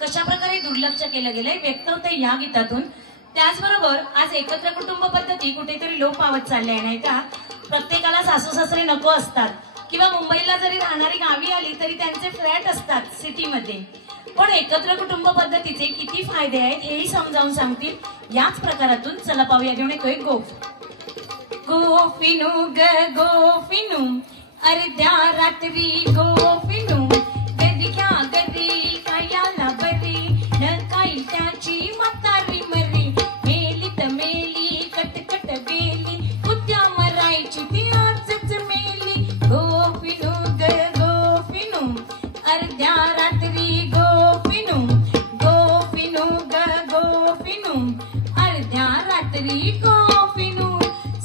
कशा प्रकारे दुर्लक्ष केलं गेलंय व्यक्त होते या गीतातून। त्याचबरोबर आज एकत्र कुटुंब पद्धती कुठेतरी लोप पावत चालल्या आहे, नाही का? प्रत्येकाला सासू सासरे नको असतात किंवा मुंबईला जरी राहणारी गावी आली तरी त्यांचे फ्लॅट असतात सिटीमध्ये, पण एकत्र कुटुंब पद्धतीचे किती फायदे आहेत हेही समजावून सांगतील याच प्रकारातून। चला पाहूया, घेऊन येतोय गोफिनू ग गोफिनू अर्ध्या रात्री गोफिनू गदग्या गदी खायला बरी न खाईल त्याची म्हातारी मरी मेली त मेली कटकट बेली कुत्या मरायची ती आजच मेली। गोफिनू ग गोफिनू अर्ध्या रात्री गोफिनू गोफिनू ग गोफिनू अर्ध्या रात्री गोफिनू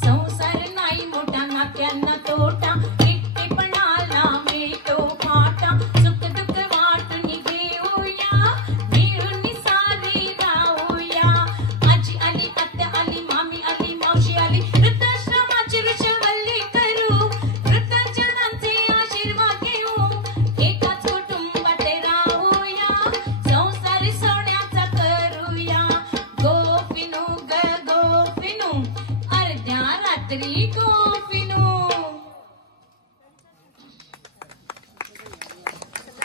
संसार नाही मोठा नात्यांना तोटा एकटेपणाला मिळतो फाटा सुख दुःख वाटून घेऊया मिळून सारी राहूया। आजी आली आत्या आली मामी आली मावशी आली वृद्धाश्रमाची ऋषवल्ली करू वृद्धांचे आशीर्वाद घेऊ एकाच कुटुंबात राहूया संसार सोन्याचा करूया। गोफिनू ग गोफिनू अर्ध्या रात्री गोफिनू।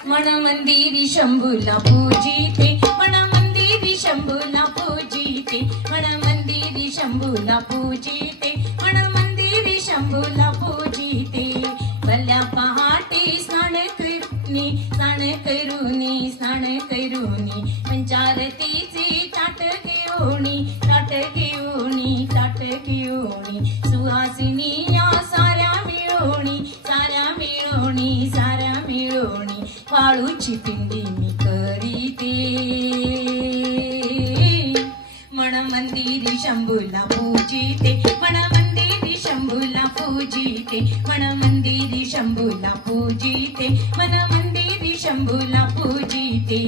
मन मंदिरी शंभूला पूजिते मन मंदिरी शंभूला पूजिते मन मंदिरी शंभूला पूजिते मन मंदिरी शंभूला पूजिते। भल्या पहाटे स्नान करूनी पंचारतीचे ताट घेऊनी सुहासिनी या साऱ्या मिळवणी वाळूची पिंडी मी करीते। मन मंदिरी शंभूला पूजिते मन मंदिरी शंभूला पूजिते मन मंदिरी शंभूला पूजिते मन मंदिरी शंभूला पूजिते।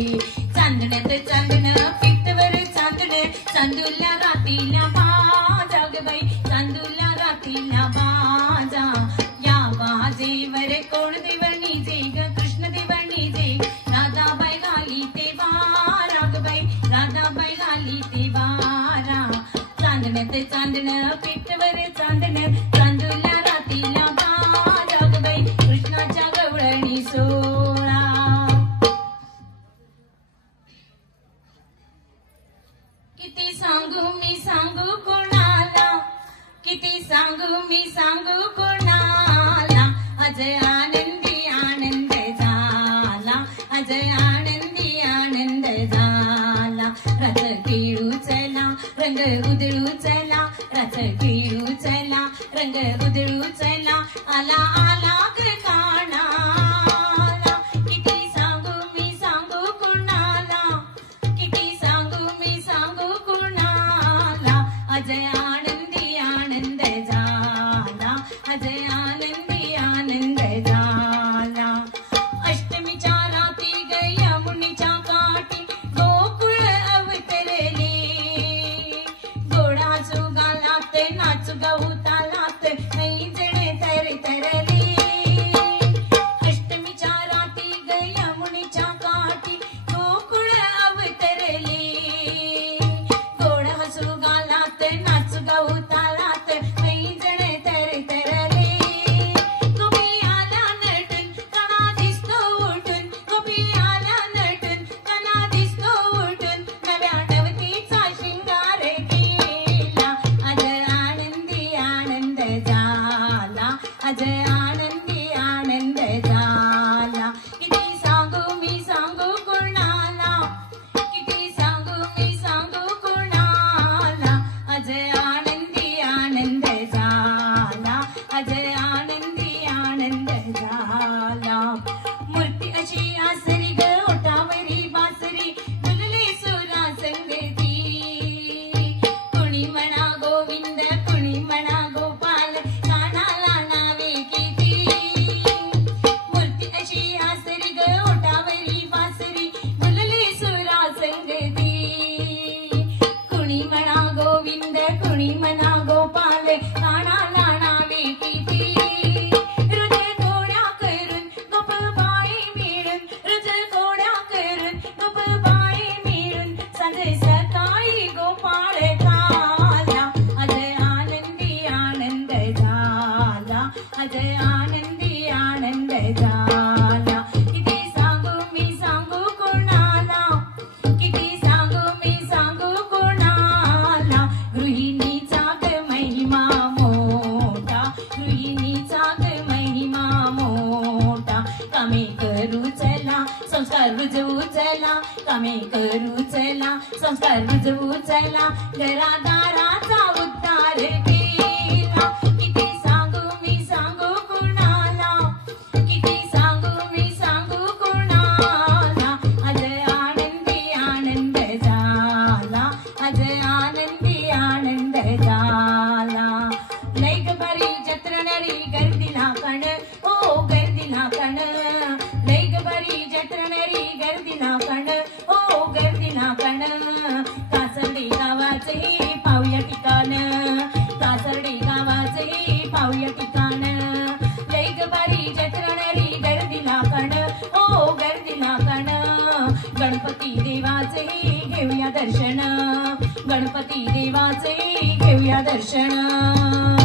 चांदण्यात चांदणं पिठवर चांदणं चांदूल्या रातीला बाजा ग बाई चांदूल्या रातीला बाजा या बाजेवर कोण देवणी जे ग कृष्ण देवणी जे राधाबाई घाली ते वारा ग बाई राधाबाई घाली ते वारा। चांदण्यात चांदणं पिठवर चांदणं चांदूल्या रातीला बाजा ग बाई कृष्णाच्या गवळणी सोळा। किती सांगू मी सांगू कोणाला किती सांगू मी सांगू कोणाला आज आनंदी आनंद झाला आज आनंदी आनंद झाला। रथ खेळू चला रंग उधळू चला रथ खेळू चला रंग उधळू चला आला आला ग कानाला। किती सांगू मी सांगू कोणाला किती सांगू मी सांगू कोणाला आज आनंदी आनंद झाला आज आनंदी आनंद झाला। अष्टमीच्या रात्री ग यमुनेच्या काठी गोकुळ अवतरले गोडा सुगालात नाच गाऊ तालात नाही जण तर तरले कामे करू चला संस्कार रुजवू चला घरादाराचा उद्धार केला किती सांगू मी सांगू कुणाला किती सांगू मी सांगू कुणाला आज आनंदी आनंद झाला आज आनंदी आनंद झाला लय ग बारी जत्रा नरी गर्दीला कण ओ गर्दीला कण लय ग बारी जत्रा नरी गर्दीला कण ओ गर्दीला कण कासर्डी गावाचंही पाहूया ठिकाण कासर्डी गावाचंही पाहूया ठिकाण लय ग बारी जत्रा नरी गर्दीला कण ओ गर्दीला कण गणपती देवाचंही घेऊया दर्शन गणपती देवाचंही घेऊया दर्शन